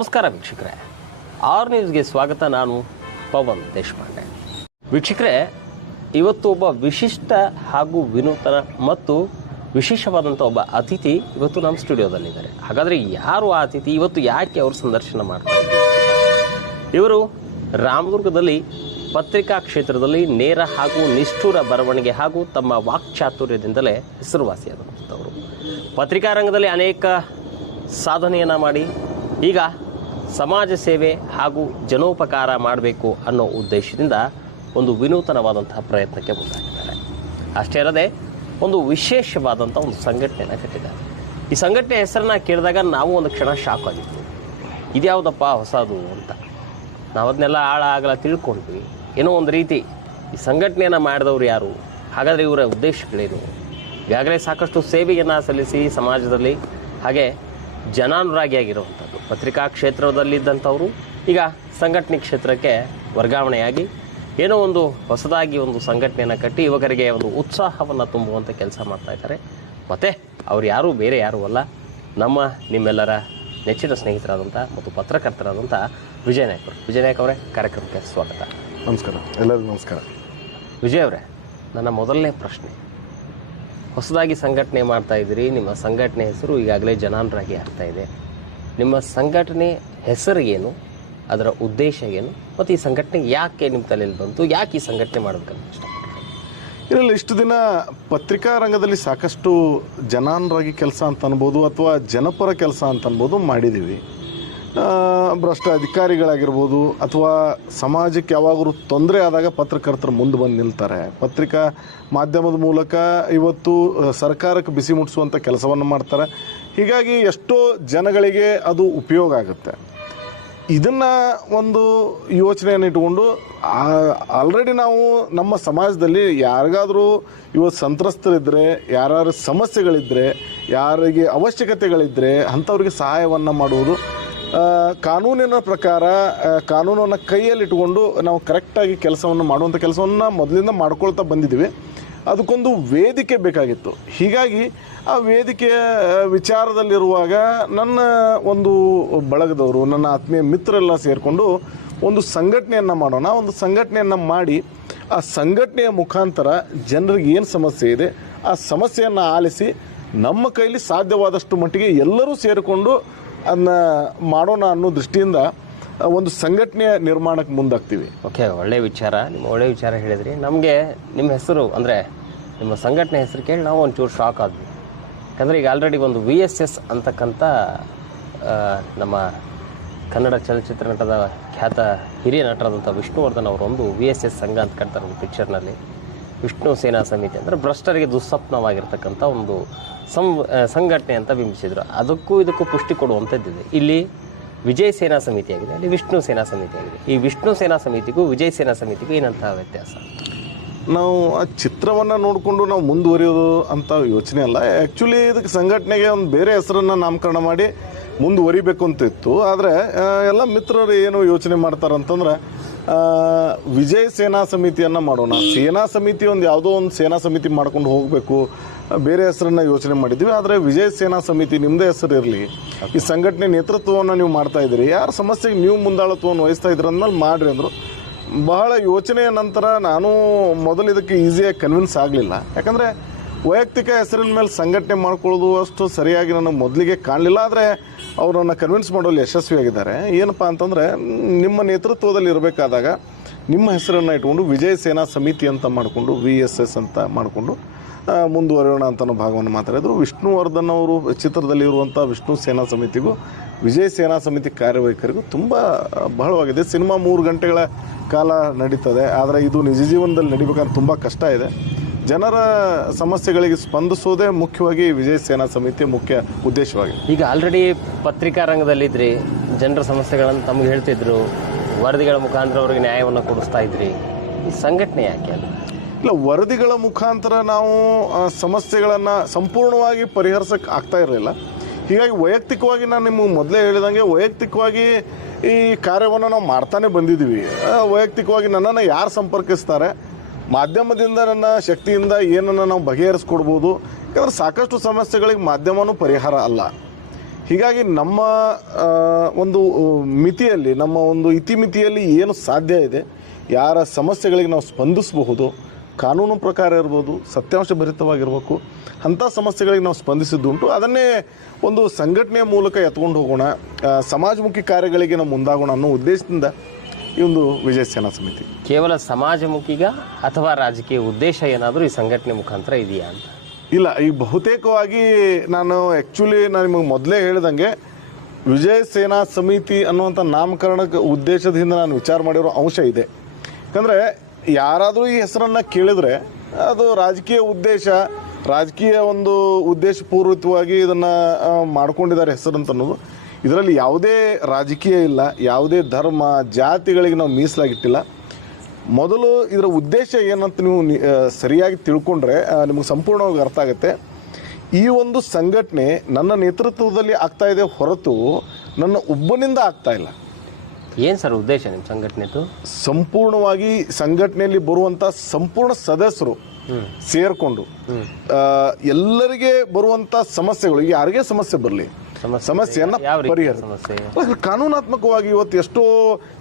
ನಮಸ್ಕಾರ ವೀಕ್ಷಕರೇ. ಆರ್ ನ್ಯೂಸ್ಗೆ ಸ್ವಾಗತ ನಾನು ಪವನ್ ದೇಶಪಾಂಡೆ. ವೀಕ್ಷಕರೇ, ಇವತ್ತು ಒಬ್ಬ ವಿಶಿಷ್ಟ ಹಾಗೂ ವಿನೂತನ ಮತ್ತು ವಿಶೇಷವಾದಂಥ ಒಬ್ಬ ಅತಿಥಿ ಇವತ್ತು ನಮ್ಮ ಸ್ಟುಡಿಯೋದಲ್ಲಿದ್ದಾರೆ. ಹಾಗಾದರೆ ಯಾರು ಆ ಅತಿಥಿ, ಇವತ್ತು ಯಾಕೆ ಅವರು ಸಂದರ್ಶನ ಮಾಡ್ತಾರೆ ಇವರು ರಾಮದುರ್ಗದಲ್ಲಿ ಪತ್ರಿಕಾ ಕ್ಷೇತ್ರದಲ್ಲಿ ನೇರ ಹಾಗೂ ನಿಷ್ಠುರ ಬರವಣಿಗೆ ಹಾಗೂ ತಮ್ಮ ವಾಕ್ಚಾತುರ್ಯದಿಂದಲೇ ಹೆಸರುವಾಸಿಯಾದಂಥವರು ಪತ್ರಿಕಾ ರಂಗದಲ್ಲಿ ಅನೇಕ ಸಾಧನೆಯನ್ನು ಮಾಡಿ, ಈಗ ಸಮಾಜ ಸೇವೆ ಹಾಗೂ ಜನೋಪಕಾರ ಮಾಡಬೇಕು ಅನ್ನೋ ಉದ್ದೇಶದಿಂದ ಒಂದು ವಿನೂತನವಾದಂತಹ ಪ್ರಯತ್ನಕ್ಕೆ ಮುಂದಾಗಿದ್ದಾರೆ. ಅಷ್ಟೇ ಅಲ್ಲದೆ ಒಂದು ವಿಶೇಷವಾದಂಥ ಒಂದು ಸಂಘಟನೆಯನ್ನು ಕಟ್ಟಿದ್ದಾರೆ. ಈ ಸಂಘಟನೆ ಹೆಸರನ್ನ ಕೇಳಿದಾಗ ನಾವು ಒಂದು ಕ್ಷಣ ಶಾಕ್ ಆಗಿತ್ತು ಇದ್ಯಾವುದಪ್ಪ ಹೊಸದು ಅಂತ. ನಾವು ಅದನ್ನೆಲ್ಲ ಆಳ ಆಗಲ ತಿಳ್ಕೊಂಡ್ವಿ. ಏನೋ ಒಂದು ರೀತಿ ಈ ಸಂಘಟನೆಯನ್ನು ಮಾಡಿದವರು ಯಾರು? ಹಾಗಾದರೆ ಇವರ ಉದ್ದೇಶಗಳೇನು? ಈಗಾಗಲೇ ಸಾಕಷ್ಟು ಸೇವೆಯನ್ನು ಸಲ್ಲಿಸಿ ಸಮಾಜದಲ್ಲಿ ಹಾಗೆ ಜನಾನುರಾಗಿಯಾಗಿರುವಂಥದ್ದು. ಪತ್ರಿಕಾ ಕ್ಷೇತ್ರದಲ್ಲಿದ್ದಂಥವರು ಈಗ ಸಂಘಟನೆ ಕ್ಷೇತ್ರಕ್ಕೆ ವರ್ಗಾವಣೆಯಾಗಿ ಏನೋ ಒಂದು ಹೊಸದಾಗಿ ಒಂದು ಸಂಘಟನೆಯನ್ನು ಕಟ್ಟಿ ಯುವಕರಿಗೆ ಒಂದು ಉತ್ಸಾಹವನ್ನು ತುಂಬುವಂಥ ಕೆಲಸ ಮಾಡ್ತಾ ಇದ್ದಾರೆ. ಮತ್ತು ಅವ್ರು ಯಾರೂ ಬೇರೆ ಯಾರೂ ಅಲ್ಲ ನಮ್ಮ ನಿಮ್ಮೆಲ್ಲರ ನೆಚ್ಚಿನ ಸ್ನೇಹಿತರಾದಂಥ ಮತ್ತು ಪತ್ರಕರ್ತರಾದಂಥ ವಿಜಯ ನಾಯಕ್ ಅವರು. ವಿಜಯ ನಾಯಕ್ ಅವರೇ ಕಾರ್ಯಕ್ರಮಕ್ಕೆ ಸ್ವಾಗತ. ನಮಸ್ಕಾರ. ಎಲ್ಲರಿಗೂ ನಮಸ್ಕಾರ. ವಿಜಯ್ ಅವರೇ ನನ್ನ ಮೊದಲನೇ ಪ್ರಶ್ನೆ. ಹೊಸದಾಗಿ ಸಂಘಟನೆ ಮಾಡ್ತಾ ಇದ್ದೀರಿ ನಿಮ್ಮ ಸಂಘಟನೆ ಹೆಸರು ಈಗಾಗಲೇ ಜನಾನುರಾಗಿ ಆಗ್ತಾ ಇದೆ. ನಿಮ್ಮ ಸಂಘಟನೆ ಹೆಸರು ಏನು ಅದರ ಉದ್ದೇಶ ಏನು, ಮತ್ತು ಈ ಸಂಘಟನೆ ಯಾಕೆ ನಿಮ್ಮ ತಲೆಯಲ್ಲಿ ಬಂತು, ಯಾಕೆ ಈ ಸಂಘಟನೆ ಮಾಡಬೇಕಂತ ಇರಲಿ, ಇಷ್ಟು ದಿನ ಪತ್ರಿಕಾ ರಂಗದಲ್ಲಿ ಸಾಕಷ್ಟು ಜನಾನರಾಗಿ ಕೆಲಸ ಅಂತ ಅನ್ಬೋದು ಅಥವಾ ಜನಪರ ಕೆಲಸ ಅಂತ ಅನ್ಬೋದು ಮಾಡಿದ್ದೀವಿ. ಭ್ರಷ್ಟ ಅಧಿಕಾರಿಗಳಾಗಿರ್ಬೋದು ಅಥವಾ ಸಮಾಜಕ್ಕೆ ಯಾವಾಗಲೂ ತೊಂದರೆ ಆದಾಗ ಪತ್ರಕರ್ತರು ಮುಂದೆ ಬಂದು ನಿಲ್ತಾರೆ. ಪತ್ರಿಕಾ ಮಾಧ್ಯಮದ ಮೂಲಕ ಇವತ್ತು ಸರ್ಕಾರಕ್ಕೆ ಬಿಸಿ ಮುಟ್ಟಿಸುವಂಥ ಕೆಲಸವನ್ನು ಮಾಡ್ತಾರೆ. ಹೀಗಾಗಿ ಎಷ್ಟೋ ಜನಗಳಿಗೆ ಅದು ಉಪಯೋಗ ಆಗುತ್ತೆ. ಇದನ್ನು ಒಂದು ಯೋಚನೆಯನ್ನು ಇಟ್ಕೊಂಡು ಆಲ್ರೆಡಿ ನಾವು ನಮ್ಮ ಸಮಾಜದಲ್ಲಿ ಯಾರಿಗಾದರೂ ಇವತ್ತು ಸಂತ್ರಸ್ತರಿದ್ದರೆ ಯಾರು ಸಮಸ್ಯೆಗಳಿದ್ದರೆ ಯಾರಿಗೆ ಅವಶ್ಯಕತೆಗಳಿದ್ದರೆ ಅಂಥವ್ರಿಗೆ ಸಹಾಯವನ್ನು ಮಾಡುವುದು ಕಾನೂನಿನ ಪ್ರಕಾರ ಕಾನೂನನ್ನು ಕೈಯಲ್ಲಿಟ್ಟುಕೊಂಡು ನಾವು ಕರೆಕ್ಟಾಗಿ ಕೆಲಸವನ್ನು ಮಾಡುವಂಥ ಕೆಲಸವನ್ನು ಮೊದಲಿಂದ ಮಾಡ್ಕೊಳ್ತಾ ಬಂದಿದ್ದೀವಿ. ಅದಕ್ಕೊಂದು ವೇದಿಕೆ ಬೇಕಾಗಿತ್ತು. ಹೀಗಾಗಿ ಆ ವೇದಿಕೆಯ ವಿಚಾರದಲ್ಲಿರುವಾಗ ನನ್ನ ಒಂದು ಬಳಗದವರು, ನನ್ನ ಆತ್ಮೀಯ ಮಿತ್ರರೆಲ್ಲ ಸೇರಿಕೊಂಡು ಒಂದು ಸಂಘಟನೆಯನ್ನು ಮಾಡೋಣ. ಒಂದು ಸಂಘಟನೆಯನ್ನು ಮಾಡಿ, ಆ ಸಂಘಟನೆಯ ಮುಖಾಂತರ ಜನರಿಗೆ ಏನು ಸಮಸ್ಯೆ ಇದೆ, ಆ ಸಮಸ್ಯೆಯನ್ನು ಆಲಿಸಿ ನಮ್ಮ ಕೈಲಿ ಸಾಧ್ಯವಾದಷ್ಟು ಮಟ್ಟಿಗೆ ಎಲ್ಲರೂ ಸೇರಿಕೊಂಡು ಅದನ್ನ ಮಾಡೋಣ ಅನ್ನೋ ದೃಷ್ಟಿಯಿಂದ ಒಂದು ಸಂಘಟನೆಯ ನಿರ್ಮಾಣಕ್ಕೆ ಮುಂದಾಗ್ತೀವಿ. ಓಕೆ, ಒಳ್ಳೆ ವಿಚಾರ. ನಿಮ್ಮ ಒಳ್ಳೆ ವಿಚಾರ ಹೇಳಿದ್ರಿ. ನಮಗೆ ನಿಮ್ಮ ಹೆಸರು, ಅಂದರೆ ನಿಮ್ಮ ಸಂಘಟನೆ ಹೆಸರು ಕೇಳಿ ನಾವು ಒಂಚೂರು ಶಾಕ್ ಆದ್ವಿ. ಯಾಕಂದರೆ ಈಗ ಆಲ್ರೆಡಿ ಒಂದು ವಿ ಎಸ್ ಎಸ್ ಅಂತಕ್ಕಂಥ ನಮ್ಮ ಕನ್ನಡ ಚಲನಚಿತ್ರ ನಟದ ಖ್ಯಾತ ಹಿರಿಯ ನಟರಾದಂಥ ವಿಷ್ಣುವರ್ಧನ್ ಅವರೊಂದು ವಿ ಎಸ್ ಎಸ್ ಸಂಘ ಅಂತ ಕಟ್ತಾರೆ ಒಂದು ಪಿಕ್ಚರ್ನಲ್ಲಿ ವಿಷ್ಣು ಸೇನಾ ಸಮಿತಿ, ಅಂದರೆ ಭ್ರಷ್ಟರಿಗೆ ದುಸ್ವಪ್ನವಾಗಿರ್ತಕ್ಕಂಥ ಒಂದು ಸಂಘಟನೆ ಅಂತ ಬಿಂಬಿಸಿದರು. ಅದಕ್ಕೂ ಇದಕ್ಕೂ ಪುಷ್ಟಿ ಕೊಡುವಂಥದ್ದಿದೆ. ಇಲ್ಲಿ ವಿಜಯ್ ಸೇನಾ ಸಮಿತಿ ಆಗಿದೆ, ಅಲ್ಲಿ ವಿಷ್ಣು ಸೇನಾ ಸಮಿತಿ ಆಗಿದೆ. ಈ ವಿಷ್ಣು ಸೇನಾ ಸಮಿತಿಗೂ ವಿಜಯ ಸೇನಾ ಸಮಿತಿಗೂ ಏನಂತಹ ವ್ಯತ್ಯಾಸ? ನಾವು ಆ ಚಿತ್ರವನ್ನು ನೋಡಿಕೊಂಡು ನಾವು ಮುಂದುವರಿಯೋದು ಅಂತ ಯೋಚನೆ ಅಲ್ಲ. ಆ್ಯಕ್ಚುಲಿ ಇದಕ್ಕೆ ಸಂಘಟನೆಗೆ ಒಂದು ಬೇರೆ ಹೆಸರನ್ನು ನಾಮಕರಣ ಮಾಡಿ ಮುಂದುವರಿಬೇಕು ಅಂತ ಇತ್ತು. ಆದರೆ ಎಲ್ಲ ಮಿತ್ರರು ಏನು ಯೋಚನೆ ಮಾಡ್ತಾರಂತಂದ್ರೆ ವಿಜಯ್ ಸೇನಾ ಸಮಿತಿಯನ್ನು ಮಾಡೋಣ. ಸೇನಾ ಸಮಿತಿ ಒಂದು ಯಾವುದೋ ಒಂದು ಸೇನಾ ಸಮಿತಿ ಮಾಡ್ಕೊಂಡು ಹೋಗಬೇಕು. ಬೇರೆ ಹೆಸರನ್ನ ಯೋಚನೆ ಮಾಡಿದ್ವಿ ಆದರೆ ವಿಜಯ ಸೇನಾ ಸಮಿತಿ ನಿಮ್ಮದೇ ಹೆಸರು ಇರಲಿ. ಈ ಸಂಘಟನೆ ನೇತೃತ್ವವನ್ನು ನೀವು ಮಾಡ್ತಾ ಇದ್ದೀರಿ. ಯಾರ ಸಮಸ್ಯೆಗೆ ನೀವು ಮುಂದಾಳತ್ವವನ್ನು ವಹಿಸ್ತಾ ಇದ್ದೀರ ಅಂದಮೇಲೆ ಮಾಡಿರಿ ಅಂದರು. ಬಹಳ ಯೋಚನೆಯ ನಂತರ ನಾನು ಮೊದಲು ಇದಕ್ಕೆ ಈಸಿಯಾಗಿ ಕನ್ವಿನ್ಸ್ ಆಗಲಿಲ್ಲ. ಯಾಕಂದರೆ ವೈಯಕ್ತಿಕ ಹೆಸರಿನ ಮೇಲೆ ಸಂಘಟನೆ ಮಾಡ್ಕೊಳ್ಳೋದು ಅಷ್ಟು ಸರಿಯಾಗಿ ನನಗೆ ಮೊದಲಿಗೆ ಕಾಣಲಿಲ್ಲ. ಆದರೆ ಅವರನ್ನು ಕನ್ವಿನ್ಸ್ ಮಾಡೋಲ್ಲಿ ಯಶಸ್ವಿಯಾಗಿದ್ದಾರೆ. ಏನಪ್ಪ ಅಂತಂದರೆ, ನಿಮ್ಮ ನೇತೃತ್ವದಲ್ಲಿ ಇರಬೇಕಾದಾಗ ನಿಮ್ಮ ಹೆಸರನ್ನು ಇಟ್ಕೊಂಡು ವಿಜಯ ಸೇನಾ ಸಮಿತಿ ಅಂತ ಮಾಡಿಕೊಂಡು ವಿ ಎಸ್ ಎಸ್ ಅಂತ ಮಾಡಿಕೊಂಡು ಮುಂದುವರಿಯೋಣ ಅಂತ ಅನ್ನೋ ಭಾಗವನ್ನು ಮಾತಾಡಿದರು. ವಿಷ್ಣುವರ್ಧನ್ ಅವರು ಚಿತ್ರದಲ್ಲಿ ಇರುವಂಥ ವಿಷ್ಣು ಸೇನಾ ಸಮಿತಿಗೂ, ವಿಜಯ ಸೇನಾ ಸಮಿತಿ ಕಾರ್ಯವೈಖರಿಗೂ ತುಂಬ ಬಹಳವಾಗಿದೆ. ಸಿನಿಮಾ ಮೂರು ಗಂಟೆಗಳ ಕಾಲ ನಡೀತದೆ. ಆದರೆ ಇದು ನಿಜ ಜೀವನದಲ್ಲಿ ನಡಿಬೇಕಾದ್ರೆ ತುಂಬ ಕಷ್ಟ ಇದೆ. ಜನರ ಸಮಸ್ಯೆಗಳಿಗೆ ಸ್ಪಂದಿಸೋದೇ ಮುಖ್ಯವಾಗಿ ವಿಜಯ ಸೇನಾ ಸಮಿತಿಯ ಮುಖ್ಯ ಉದ್ದೇಶವಾಗಿದೆ. ಈಗ ಆಲ್ರೆಡಿ ಪತ್ರಿಕಾ ರಂಗದಲ್ಲಿದ್ರಿ, ಜನರ ಸಮಸ್ಯೆಗಳನ್ನು ತಮಗೆ ಹೇಳ್ತಿದ್ರು, ವರದಿಗಳ ಮುಖಾಂತರ ಅವರಿಗೆ ನ್ಯಾಯವನ್ನು ಕೊಡಿಸ್ತಾ ಇದ್ರಿ. ಈ ಸಂಘಟನೆ ಯಾಕೆ ಅದು? ಇಲ್ಲ, ವರದಿಗಳ ಮುಖಾಂತರ ನಾವು ಸಮಸ್ಯೆಗಳನ್ನು ಸಂಪೂರ್ಣವಾಗಿ ಪರಿಹರಿಸಕ್ಕೆ ಆಗ್ತಾ ಇರಲಿಲ್ಲ. ಹೀಗಾಗಿ ವೈಯಕ್ತಿಕವಾಗಿ ನಾನು ನಿಮಗೆ ಮೊದಲೇ ಹೇಳಿದಂಗೆ ವೈಯಕ್ತಿಕವಾಗಿ ಈ ಕಾರ್ಯವನ್ನು ನಾವು ಮಾಡ್ತಾನೆ ಬಂದಿದ್ದೀವಿ. ವೈಯಕ್ತಿಕವಾಗಿ ನನ್ನನ್ನು ಯಾರು ಸಂಪರ್ಕಿಸ್ತಾರೆ? ಮಾಧ್ಯಮದಿಂದ ನನ್ನ ಶಕ್ತಿಯಿಂದ ಏನನ್ನು ನಾವು ಬಗೆಹರಿಸ್ಕೊಡ್ಬೋದು? ಯಾಕಂದರೆ ಸಾಕಷ್ಟು ಸಮಸ್ಯೆಗಳಿಗೆ ಮಾಧ್ಯಮವೂ ಪರಿಹಾರ ಅಲ್ಲ. ಹೀಗಾಗಿ ನಮ್ಮ ಒಂದು ಮಿತಿಯಲ್ಲಿ, ನಮ್ಮ ಒಂದು ಇತಿಮಿತಿಯಲ್ಲಿ ಏನು ಸಾಧ್ಯ ಇದೆ, ಯಾರ ಸಮಸ್ಯೆಗಳಿಗೆ ನಾವು ಸ್ಪಂದಿಸಬಹುದು ಕಾನೂನು ಪ್ರಕಾರ ಇರ್ಬೋದು ಸತ್ಯಾಂಶ ಭರಿತವಾಗಿರ್ಬೇಕು ಅಂಥ ಸಮಸ್ಯೆಗಳಿಗೆ ನಾವು ಸ್ಪಂದಿಸಿದ್ದುಂಟು. ಅದನ್ನೇ ಒಂದು ಸಂಘಟನೆಯ ಮೂಲಕ ಎತ್ಕೊಂಡು ಹೋಗೋಣ ಸಮಾಜಮುಖಿ ಕಾರ್ಯಗಳಿಗೆ ನಾವು ಮುಂದಾಗೋಣ ಅನ್ನೋ ಉದ್ದೇಶದಿಂದ ಈ ಒಂದು ವಿಜಯ ಸೇನಾ ಸಮಿತಿ. ಕೇವಲ ಸಮಾಜಮುಖಿಗ ಅಥವಾ ರಾಜಕೀಯ ಉದ್ದೇಶ ಏನಾದರೂ ಈ ಸಂಘಟನೆ ಮುಖಾಂತರ ಇದೆಯಾ ಅಂತ? ಇಲ್ಲ ಈ ಬಹುತೇಕವಾಗಿ ನಾನು ಆ್ಯಕ್ಚುಲಿ ನಾನು ನಿಮಗೆ ಮೊದಲೇ ಹೇಳಿದಂಗೆ ವಿಜಯ ಸೇನಾ ಸಮಿತಿ ಅನ್ನುವಂಥ ನಾಮಕರಣಕ್ಕೆ ಉದ್ದೇಶದಿಂದ ನಾನು ವಿಚಾರ ಮಾಡಿರೋ ಅಂಶ ಇದೆ. ಯಾಕಂದರೆ ಯಾರಾದರೂ ಈ ಹೆಸರನ್ನು ಕೇಳಿದರೆ ಅದು ರಾಜಕೀಯ ಉದ್ದೇಶ, ರಾಜಕೀಯ ಒಂದು ಉದ್ದೇಶಪೂರ್ವಿತವಾಗಿ ಇದನ್ನು ಮಾಡ್ಕೊಂಡಿದ್ದಾರೆ ಹೆಸರಂತ ಅನ್ನೋದು. ಇದರಲ್ಲಿ ಯಾವುದೇ ರಾಜಕೀಯ ಇಲ್ಲ, ಯಾವುದೇ ಧರ್ಮ, ಜಾತಿಗಳಿಗೆ ನಾವು ಮೀಸಲಾಗಿಟ್ಟಿಲ್ಲ. ಮೊದಲು ಇದರ ಉದ್ದೇಶ ಏನಂತ ನೀವು ಸರಿಯಾಗಿ ತಿಳ್ಕೊಂಡ್ರೆ ನಿಮಗೆ ಸಂಪೂರ್ಣವಾಗಿ ಅರ್ಥ ಆಗುತ್ತೆ. ಈ ಒಂದು ಸಂಘಟನೆ ನನ್ನ ನೇತೃತ್ವದಲ್ಲಿ ಆಗ್ತಾ ಇದೆ ಹೊರತು ನನ್ನ ಒಬ್ಬನಿಂದ ಆಗ್ತಾ ಇಲ್ಲ. ಏನು ಸರ್ ಉದ್ದೇಶ ನಿಮ್ಮ ಸಂಘಟನೆದು? ಸಂಪೂರ್ಣವಾಗಿ ಸಂಘಟನೆಯಲ್ಲಿ ಬರುವಂಥ ಸಂಪೂರ್ಣ ಸದಸ್ಯರು ಸೇರಿಕೊಂಡು ಎಲ್ಲರಿಗೆ ಬರುವಂತ ಸಮಸ್ಯೆಗಳು ಯಾರಿಗೆ ಸಮಸ್ಯೆ ಬರಲಿ? ಸಮಸ್ಯೆ ಸಮಸ್ಯೆಯನ್ನ ಪರಿಹರಿಸ. ಸಮಸ್ಯೆ? ಕಾನೂನಾತ್ಮಕವಾಗಿ ಇವತ್ತು ಎಷ್ಟೋ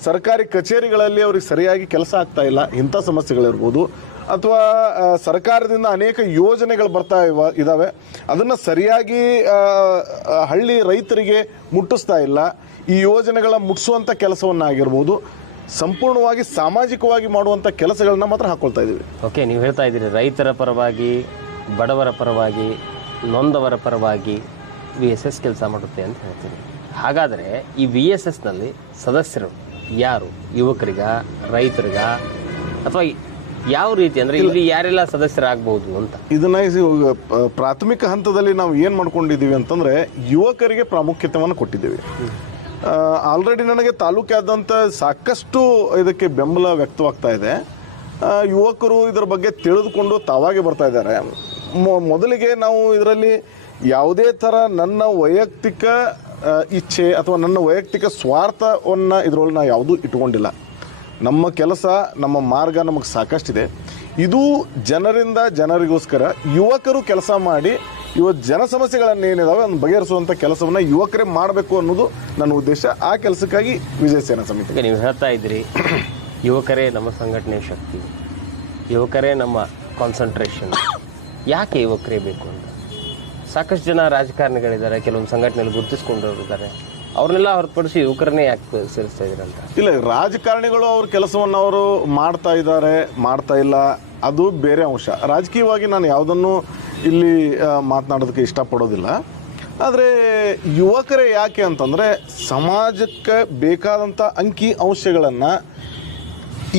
ಸರ್ಕಾರಿ ಕಚೇರಿಗಳಲ್ಲಿ ಅವ್ರಿಗೆ ಸರಿಯಾಗಿ ಕೆಲಸ ಆಗ್ತಾ ಇಲ್ಲ ಇಂಥ ಸಮಸ್ಯೆಗಳಿರ್ಬೋದು. ಅಥವಾ ಸರ್ಕಾರದಿಂದ ಅನೇಕ ಯೋಜನೆಗಳು ಬರ್ತಾ ಇವ ಇದ್ದಾವೆ ಅದನ್ನು ಸರಿಯಾಗಿ ಹಳ್ಳಿ ರೈತರಿಗೆ ಮುಟ್ಟಿಸ್ತಾ ಇಲ್ಲ. ಈ ಯೋಜನೆಗಳ ಮುಟ್ಟಿಸುವಂಥ ಕೆಲಸವನ್ನಾಗಿರ್ಬೋದು. ಸಂಪೂರ್ಣವಾಗಿ ಸಾಮಾಜಿಕವಾಗಿ ಮಾಡುವಂಥ ಕೆಲಸಗಳನ್ನ ಮಾತ್ರ ಹಾಕೊಳ್ತಾ ಇದ್ದೀವಿ. ಓಕೆ, ನೀವು ಹೇಳ್ತಾ ಇದ್ದೀರಿ, ರೈತರ ಪರವಾಗಿ, ಬಡವರ ಪರವಾಗಿ, ನೊಂದವರ ಪರವಾಗಿ ವಿ ಎಸ್ ಎಸ್ ಕೆಲಸ ಮಾಡುತ್ತೆ ಅಂತ ಹೇಳ್ತೀನಿ ಹಾಗಾದರೆ ಈ ವಿ ಎಸ್ ಎಸ್ನಲ್ಲಿ ಸದಸ್ಯರು ಯಾರು? ಯುವಕರಿಗ, ರೈತರಿಗ, ಅಥವಾ ಯಾವ ರೀತಿ ಅಂದ್ರೆ ಇಲ್ಲಿ. ಯಾರೆಲ್ಲ ಸದಸ್ಯರಾಗಬಹುದು ಅಂತ? ಇದನ್ನ ಇದು, ಪ್ರಾಥಮಿಕ ಹಂತದಲ್ಲಿ ನಾವು ಏನು ಮಾಡ್ಕೊಂಡಿದ್ದೀವಿ ಅಂತಂದ್ರೆ ಯುವಕರಿಗೆ ಪ್ರಾಮುಖ್ಯತೆಯನ್ನು ಕೊಟ್ಟಿದ್ದೀವಿ. ಆಲ್ರೆಡಿ ನನಗೆ ತಾಲೂಕಾದಂಥ ಸಾಕಷ್ಟು ಇದಕ್ಕೆ ಬೆಂಬಲ ವ್ಯಕ್ತವಾಗ್ತಾ ಇದೆ. ಯುವಕರು ಇದರ ಬಗ್ಗೆ ತಿಳಿದುಕೊಂಡು ತಾವಾಗೆ ಬರ್ತಾ ಇದ್ದಾರೆ. ಮೊದಲಿಗೆ ನಾವು ಇದರಲ್ಲಿ ಯಾವುದೇ ಥರ ನನ್ನ ವೈಯಕ್ತಿಕ ಇಚ್ಛೆ ಅಥವಾ ನನ್ನ ವೈಯಕ್ತಿಕ ಸ್ವಾರ್ಥವನ್ನು ಇದರೊಳಗೆ ನಾವು ಯಾವುದೂ ಇಟ್ಕೊಂಡಿಲ್ಲ. ನಮ್ಮ ಕೆಲಸ, ನಮ್ಮ ಮಾರ್ಗ ನಮಗೆ ಸಾಕಷ್ಟಿದೆ. ಇದು ಜನರಿಂದ ಜನರಿಗೋಸ್ಕರ ಯುವಕರು ಕೆಲಸ ಮಾಡಿ ಇವತ್ತು ಜನ ಸಮಸ್ಯೆಗಳನ್ನು ಏನಿದಾವೆ ಅದನ್ನು ಬಗೆಹರಿಸುವಂಥ ಕೆಲಸವನ್ನು ಯುವಕರೇ ಮಾಡಬೇಕು ಅನ್ನೋದು ನನ್ನ ಉದ್ದೇಶ. ಆ ಕೆಲಸಕ್ಕಾಗಿ ವಿಜಯ ಸೇನಾ ಸಮಿತಿ. ನೀವು ಹೇಳ್ತಾ ಇದ್ದೀರಿ ಯುವಕರೇ ನಮ್ಮ ಸಂಘಟನೆ ಶಕ್ತಿ, ಯುವಕರೇ ನಮ್ಮ ಕಾನ್ಸಂಟ್ರೇಷನ್ ಯಾಕೆ ಯುವಕರೇ ಬೇಕು ಅಂತ? ಸಾಕಷ್ಟು ಜನ ರಾಜಕಾರಣಿಗಳಿದ್ದಾರೆ, ಕೆಲವೊಂದು ಸಂಘಟನೆಯಲ್ಲಿ ಗುರುತಿಸ್ಕೊಂಡಿದ್ದಾರೆ ಅವ್ರನ್ನೆಲ್ಲ ಹೊರತುಪಡಿಸಿ ಯುವಕರನ್ನೇ ಯಾಕೆ ಸೇರಿಸ್ತಾ ಇದ್ದೀರಂತ ಇಲ್ಲ, ರಾಜಕಾರಣಿಗಳು ಅವ್ರ ಕೆಲಸವನ್ನು ಅವರು ಮಾಡ್ತಾ ಇದ್ದಾರೆ, ಮಾಡ್ತಾ ಇಲ್ಲ, ಅದು ಬೇರೆ ಅಂಶ. ರಾಜಕೀಯವಾಗಿ ನಾನು ಯಾವುದನ್ನು ಇಲ್ಲಿ ಮಾತನಾಡೋದಕ್ಕೆ ಇಷ್ಟಪಡೋದಿಲ್ಲ. ಆದರೆ ಯುವಕರೇ ಯಾಕೆ ಅಂತಂದರೆ ಸಮಾಜಕ್ಕೆ ಬೇಕಾದಂಥ ಅಂಕಿ ಅಂಶಗಳನ್ನು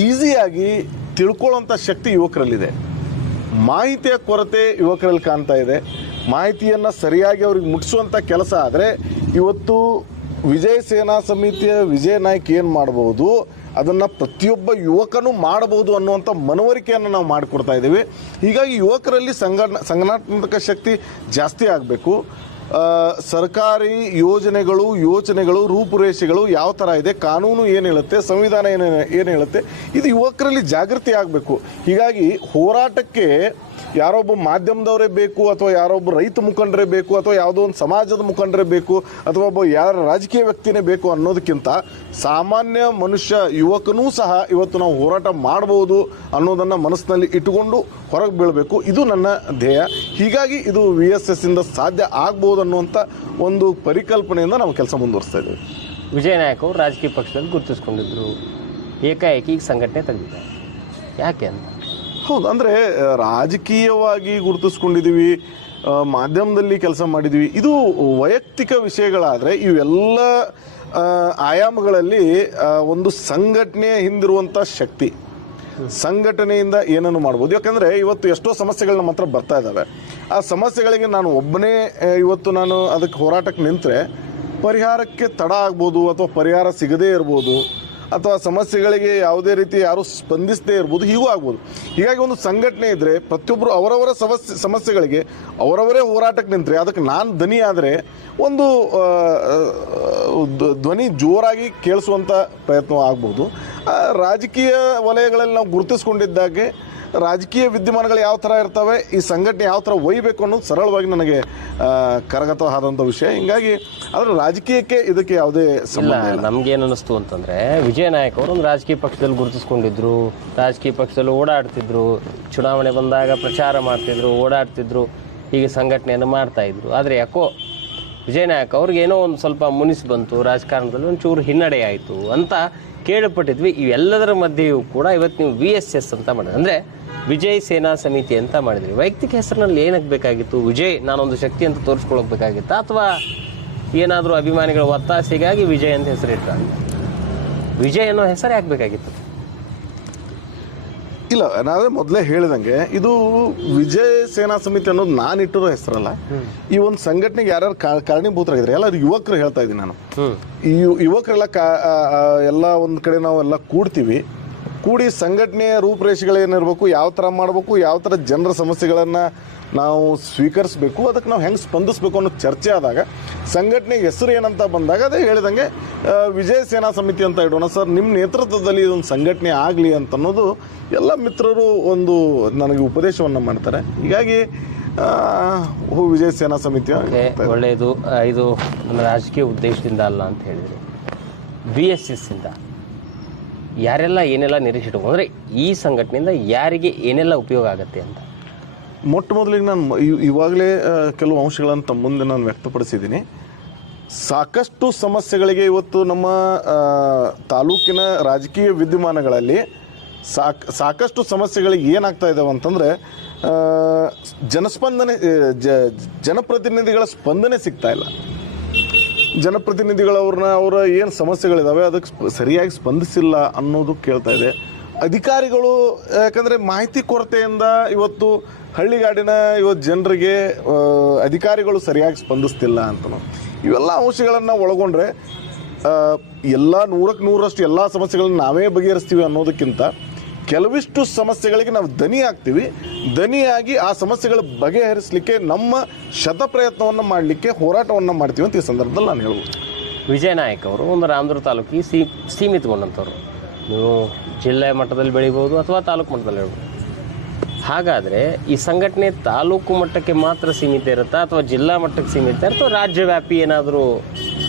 ಈಸಿಯಾಗಿ ತಿಳ್ಕೊಳ್ಳೋಂಥ ಶಕ್ತಿ ಯುವಕರಲ್ಲಿದೆ. ಮಾಹಿತಿಯ ಕೊರತೆ ಯುವಕರಲ್ಲಿ ಕಾಣ್ತಾ ಇದೆ. ಮಾಹಿತಿಯನ್ನು ಸರಿಯಾಗಿ ಅವ್ರಿಗೆ ಮುಟ್ಟಿಸುವಂಥ ಕೆಲಸ ಆದರೆ ಇವತ್ತು ವಿಜಯ ಸೇನಾ ಸಮಿತಿಯ ವಿಜಯ ನಾಯ್ಕ ಏನು ಮಾಡಬಹುದು ಅದನ್ನು ಪ್ರತಿಯೊಬ್ಬ ಯುವಕನೂ ಮಾಡಬಹುದು ಅನ್ನುವಂಥ ಮನವರಿಕೆಯನ್ನು ನಾವು ಮಾಡಿಕೊಡ್ತಾ ಇದ್ದೀವಿ. ಹೀಗಾಗಿ ಯುವಕರಲ್ಲಿ ಸಂಘ ಸಂಘಟನಾತ್ಮಕ ಶಕ್ತಿ ಜಾಸ್ತಿ ಆಗಬೇಕು. ಸರ್ಕಾರಿ ಯೋಜನೆಗಳು, ಯೋಚನೆಗಳು, ರೂಪುರೇಷೆಗಳು ಯಾವ ಥರ ಇದೆ, ಕಾನೂನು ಏನು ಹೇಳುತ್ತೆ, ಸಂವಿಧಾನ ಏನು ಏನು ಹೇಳುತ್ತೆ, ಇದು ಯುವಕರಲ್ಲಿ ಜಾಗೃತಿ ಆಗಬೇಕು. ಹೀಗಾಗಿ ಹೋರಾಟಕ್ಕೆ ಯಾರೊಬ್ಬ ಮಾಧ್ಯಮದವರೇ ಬೇಕು ಅಥವಾ ಯಾರೊಬ್ಬ ರೈತ ಮುಖಂಡರೇ ಬೇಕು ಅಥವಾ ಯಾವುದೋ ಒಂದು ಸಮಾಜದ ಮುಖಂಡರೇ ಬೇಕು ಅಥವಾ ಒಬ್ಬ ಯಾರ ರಾಜಕೀಯ ವ್ಯಕ್ತಿನೇ ಬೇಕು ಅನ್ನೋದಕ್ಕಿಂತ ಸಾಮಾನ್ಯ ಮನುಷ್ಯ ಯುವಕನೂ ಸಹ ಇವತ್ತು ನಾವು ಹೋರಾಟ ಮಾಡಬಹುದು ಅನ್ನೋದನ್ನು ಮನಸ್ಸಿನಲ್ಲಿ ಇಟ್ಟುಕೊಂಡು ಹೊರಗೆ ಬೀಳಬೇಕು. ಇದು ನನ್ನ ಧ್ಯೇಯ. ಹೀಗಾಗಿ ಇದು ವಿ ಎಸ್ ಎಸ್ ಇಂದ ಸಾಧ್ಯ ಆಗ್ಬೋದು ಅನ್ನುವಂಥ ಒಂದು ಪರಿಕಲ್ಪನೆಯಿಂದ ನಾವು ಕೆಲಸ ಮುಂದುವರಿಸ್ತಾ ಇದ್ದೀವಿ. ವಿಜಯ ನಾಯಕ್ ಅವರು ರಾಜಕೀಯ ಪಕ್ಷದಲ್ಲಿ ಗುರುತಿಸ್ಕೊಂಡಿದ್ರು. ಏಕಾಏಕಿ ಈಗ ಸಂಘಟನೆ ತೆಗೆದಿದ್ದಾರೆ ಯಾಕೆ ಅಂತ? ಹೌದು, ಅಂದರೆ ರಾಜಕೀಯವಾಗಿ ಗುರುತಿಸ್ಕೊಂಡಿದ್ದೀವಿ ಮಾಧ್ಯಮದಲ್ಲಿ ಕೆಲಸ ಮಾಡಿದ್ದೀವಿ ಇದು ವೈಯಕ್ತಿಕ ವಿಷಯಗಳಾದರೆ ಇವೆಲ್ಲ ಆಯಾಮಗಳಲ್ಲಿ ಒಂದು ಸಂಘಟನೆಯ ಹಿಂದಿರುವಂಥ ಶಕ್ತಿ. ಸಂಘಟನೆಯಿಂದ ಏನನ್ನು ಮಾಡ್ಬೋದು? ಯಾಕಂದರೆ ಇವತ್ತು ಎಷ್ಟೋ ಸಮಸ್ಯೆಗಳು ನಮ್ಮ ಹತ್ರ ಬರ್ತಾ ಇದ್ದಾವೆ ಆ ಸಮಸ್ಯೆಗಳಿಗೆ ನಾನು ಒಬ್ಬನೇ ಇವತ್ತು ನಾನು ಅದಕ್ಕೆ ಹೋರಾಟಕ್ಕೆ ನಿಂತರೆ ಪರಿಹಾರಕ್ಕೆ ತಡ ಆಗ್ಬೋದು ಅಥವಾ ಪರಿಹಾರ ಸಿಗದೇ ಇರ್ಬೋದು. ಅಥವಾ ಸಮಸ್ಯೆಗಳಿಗೆ ಯಾವುದೇ ರೀತಿ ಯಾರು ಸ್ಪಂದಿಸದೇ ಇರ್ಬೋದು, ಹೀಗೂ ಆಗ್ಬೋದು. ಹೀಗಾಗಿ ಒಂದು ಸಂಘಟನೆ ಇದ್ದರೆ ಪ್ರತಿಯೊಬ್ಬರು ಅವರವರ ಸಮಸ್ಯೆ, ಸಮಸ್ಯೆಗಳಿಗೆ ಅವರವರೇ ಹೋರಾಟಕ್ಕೆ ನಿಂತರೆ, ಅದಕ್ಕೆ ನಾನು ಧ್ವನಿ ಆದರೆ ಒಂದು ಧ್ವನಿ ಜೋರಾಗಿ ಕೇಳಿಸುವಂಥ ಪ್ರಯತ್ನ ಆಗ್ಬೋದು. ರಾಜಕೀಯ ವಲಯಗಳಲ್ಲಿ ನಾವು ಗುರುತಿಸ್ಕೊಂಡಿದ್ದಾಗೆ ರಾಜಕೀಯ ವಿದ್ಯಮಾನಗಳು ಯಾವ ಥರ ಇರ್ತವೆ ಈ ಸಂಘಟನೆ ಯಾವ ಥರ ಒಯ್ಬೇಕು ಅನ್ನೋದು ಸರಳವಾಗಿ ನನಗೆ ಕರಗತವಾದಂಥ ವಿಷಯ. ಹಿಂಗಾಗಿ ಆದರೆ ರಾಜಕೀಯಕ್ಕೆ ಇದಕ್ಕೆ ಯಾವುದೇ ನಮ್ಗೇನು ಅನ್ನಿಸ್ತು ಅಂತಂದರೆ ವಿಜಯ ನಾಯಕ್ ಅವರು ಒಂದು ರಾಜಕೀಯ ಪಕ್ಷದಲ್ಲಿ ಗುರುತಿಸ್ಕೊಂಡಿದ್ರು ರಾಜಕೀಯ ಪಕ್ಷದಲ್ಲಿ ಓಡಾಡ್ತಿದ್ರು ಚುನಾವಣೆ ಬಂದಾಗ ಪ್ರಚಾರ ಮಾಡ್ತಿದ್ರು ಓಡಾಡ್ತಿದ್ರು ಹೀಗೆ ಸಂಘಟನೆಯನ್ನು ಮಾಡ್ತಾಯಿದ್ರು ಆದರೆ ಯಾಕೋ ವಿಜಯ ನಾಯಕ್ ಅವ್ರಿಗೆ ಏನೋ ಒಂದು ಸ್ವಲ್ಪ ಮುನಿಸ್ ಬಂತು ರಾಜಕಾರಣದಲ್ಲಿ ಒಂಚೂರು ಹಿನ್ನಡೆ ಆಯಿತು ಅಂತ ಕೇಳಪಟ್ಟಿದ್ವಿ ಇವೆಲ್ಲದರ ಮಧ್ಯೆಯೂ ಕೂಡ ಇವತ್ತು ನೀವು ವಿ ಎಸ್ ಎಸ್ ಅಂತ ಮಾಡಿದ್ರಿ. ಅಂದರೆ ವಿಜಯ್ ಸೇನಾ ಸಮಿತಿ ಅಂತ ಮಾಡಿದ್ರಿ. ವೈಯಕ್ತಿಕ ಹೆಸರಿನಲ್ಲಿ ಏನಕ್ಕೆ ಬೇಕಾಗಿತ್ತು ವಿಜಯ್, ನಾನೊಂದು ಶಕ್ತಿ ಅಂತ ತೋರಿಸ್ಕೊಳ್ಬೇಕಾಗಿತ್ತಾ ಅಥವಾ ಏನಾದರೂ ಅಭಿಮಾನಿಗಳ ಒತ್ತಾಸೆಗಾಗಿ ವಿಜಯ್ ಅಂತ ಹೆಸರಿಟ್ಟ ವಿಜಯ್ ಅನ್ನೋ ಹೆಸರು ಯಾಕೆ ಬೇಕಾಗಿತ್ತು ಇಲ್ಲ ನಾವೇ ಮೊದಲೇ ಹೇಳಿದಂಗೆ ಇದು ವಿಜಯ ಸೇನಾ ಸಮಿತಿ ಅನ್ನೋದು ನಾನು ಇಟ್ಟಿರೋ ಹೆಸರಲ್ಲ. ಈ ಒಂದು ಸಂಘಟನೆಗೆ ಯಾರ್ಯಾರು ಕಾ- ಕಾರಣೀಭೂತರಾಗಿದ್ದಾರೆ ಎಲ್ಲ ಯುವಕರು ಹೇಳ್ತಾ ಇದ್ದೀನಿ ನಾನು. ಈ ಯುವಕರೆಲ್ಲ ಕಾ ಎಲ್ಲ ಒಂದು ಕಡೆ ನಾವು ಎಲ್ಲ ಕೂಡ್ತೀವಿ. ಕೂಡಿ ಸಂಘಟನೆಯ ರೂಪರೇಷೆಗಳೇನಿರಬೇಕು ಯಾವ ಥರ ಮಾಡಬೇಕು ಯಾವ ಥರ ಜನರ ಸಮಸ್ಯೆಗಳನ್ನು ನಾವು ಸ್ವೀಕರಿಸಬೇಕು, ಅದಕ್ಕೆ ನಾವು ಹೆಂಗೆ ಸ್ಪಂದಿಸಬೇಕು ಅನ್ನೋ ಚರ್ಚೆ ಆದಾಗ ಸಂಘಟನೆಗೆ ಹೆಸರು ಏನಂತ ಬಂದಾಗ ಅದೇ ಹೇಳಿದಂಗೆ ವಿಜಯ ಸೇನಾ ಸಮಿತಿ ಅಂತ ಇಡೋಣ. ಸರ್ ನಿಮ್ಮ ನೇತೃತ್ವದಲ್ಲಿ ಇದೊಂದು ಸಂಘಟನೆ ಆಗಲಿ ಅಂತ ಅನ್ನೋದು ಎಲ್ಲ ಮಿತ್ರರು ಒಂದು ನನಗೆ ಉಪದೇಶವನ್ನು ಮಾಡ್ತಾರೆ. ಹೀಗಾಗಿ ಓ ವಿಜಯ ಸೇನಾ ಸಮಿತಿ ಒಳ್ಳೆಯದು. ಇದು ನಮ್ಮ ರಾಜಕೀಯ ಉದ್ದೇಶದಿಂದ ಅಲ್ಲ ಅಂತ ಹೇಳಿದರು. ಬಿ ಎಸ್ ಎಸ್ಸಿಂದ ಯಾರೆಲ್ಲ ಏನೆಲ್ಲ ನಿರೀಕ್ಷೆ ಇಟ್ಕೊಂಡು ಅಂದರೆ ಈ ಸಂಘಟನೆಯಿಂದ ಯಾರಿಗೆ ಏನೆಲ್ಲ ಉಪಯೋಗ ಆಗುತ್ತೆ ಅಂತ. ಮೊಟ್ಟ ಮೊದಲಿಗೆ ನಾನು ಇವಾಗಲೇ ಕೆಲವು ಅಂಶಗಳನ್ನು ತಮ್ಮ ಮುಂದೆ ನಾನು ವ್ಯಕ್ತಪಡಿಸಿದ್ದೀನಿ. ಸಾಕಷ್ಟು ಸಮಸ್ಯೆಗಳಿಗೆ ಇವತ್ತು ನಮ್ಮ ತಾಲೂಕಿನ ರಾಜಕೀಯ ವಿದ್ಯಮಾನಗಳಲ್ಲಿ ಸಾಕ್ ಸಾಕಷ್ಟು ಸಮಸ್ಯೆಗಳಿಗೆ ಏನಾಗ್ತಾ ಇದ್ದಾವೆ ಅಂತಂದರೆ ಜನಸ್ಪಂದನೆ ಜ, ಜನಪ್ರತಿನಿಧಿಗಳ ಸ್ಪಂದನೆ ಸಿಗ್ತಾ ಇಲ್ಲ. ಜನಪ್ರತಿನಿಧಿಗಳವ್ರನ್ನ ಅವರ ಏನು ಸಮಸ್ಯೆಗಳಿದ್ದಾವೆ ಅದಕ್ಕೆ ಸರಿಯಾಗಿ ಸ್ಪಂದಿಸಿಲ್ಲ ಅನ್ನೋದು ಕೇಳ್ತಾ ಇದೆ. ಅಧಿಕಾರಿಗಳು, ಯಾಕಂದರೆ ಮಾಹಿತಿ ಕೊರತೆಯಿಂದ ಇವತ್ತು ಹಳ್ಳಿಗಾಡಿನ ಇವತ್ತು ಜನರಿಗೆ ಅಧಿಕಾರಿಗಳು ಸರಿಯಾಗಿ ಸ್ಪಂದಿಸ್ತಿಲ್ಲ ಅಂತ ಇವೆಲ್ಲ ಅಂಶಗಳನ್ನು ಒಳಗೊಂಡ್ರೆ ಎಲ್ಲ ನೂರಕ್ಕೆ ನೂರಷ್ಟು ಎಲ್ಲ ಸಮಸ್ಯೆಗಳನ್ನ ನಾವೇ ಬಗೆಹರಿಸ್ತೀವಿ ಅನ್ನೋದಕ್ಕಿಂತ ಕೆಲವಿಷ್ಟು ಸಮಸ್ಯೆಗಳಿಗೆ ನಾವು ದನಿ ಆಗ್ತೀವಿ. ದನಿಯಾಗಿ ಆ ಸಮಸ್ಯೆಗಳ ಬಗೆಹರಿಸಲಿಕ್ಕೆ ನಮ್ಮ ಶತ ಪ್ರಯತ್ನವನ್ನು ಮಾಡಲಿಕ್ಕೆ ಹೋರಾಟವನ್ನು ಮಾಡ್ತೀವಿ ಅಂತ ಈ ಸಂದರ್ಭದಲ್ಲಿ ನಾನು ಹೇಳ್ಬೋದು. ವಿಜಯ ನಾಯಕ್ ಅವರು ಒಂದು ರಾಮದುರ್ಗ ತಾಲೂಕಿಗೆ ಸೀ, ಸೀಮಿತಗೊಂಡಂಥವ್ರು. ನೀವು ಜಿಲ್ಲೆ ಮಟ್ಟದಲ್ಲಿ ಬೆಳಿಬೋದು ಅಥವಾ ತಾಲೂಕು ಮಟ್ಟದಲ್ಲಿ ಬೆಳಿಬೋದು ಹಾಗಾದರೆ ಈ ಸಂಘಟನೆ ತಾಲೂಕು ಮಟ್ಟಕ್ಕೆ ಮಾತ್ರ ಸೀಮಿತ ಇರುತ್ತಾ ಅಥವಾ ಜಿಲ್ಲಾ ಮಟ್ಟಕ್ಕೆ ಸೀಮಿತ ಅಥವಾ ರಾಜ್ಯವ್ಯಾಪಿ ಏನಾದರೂ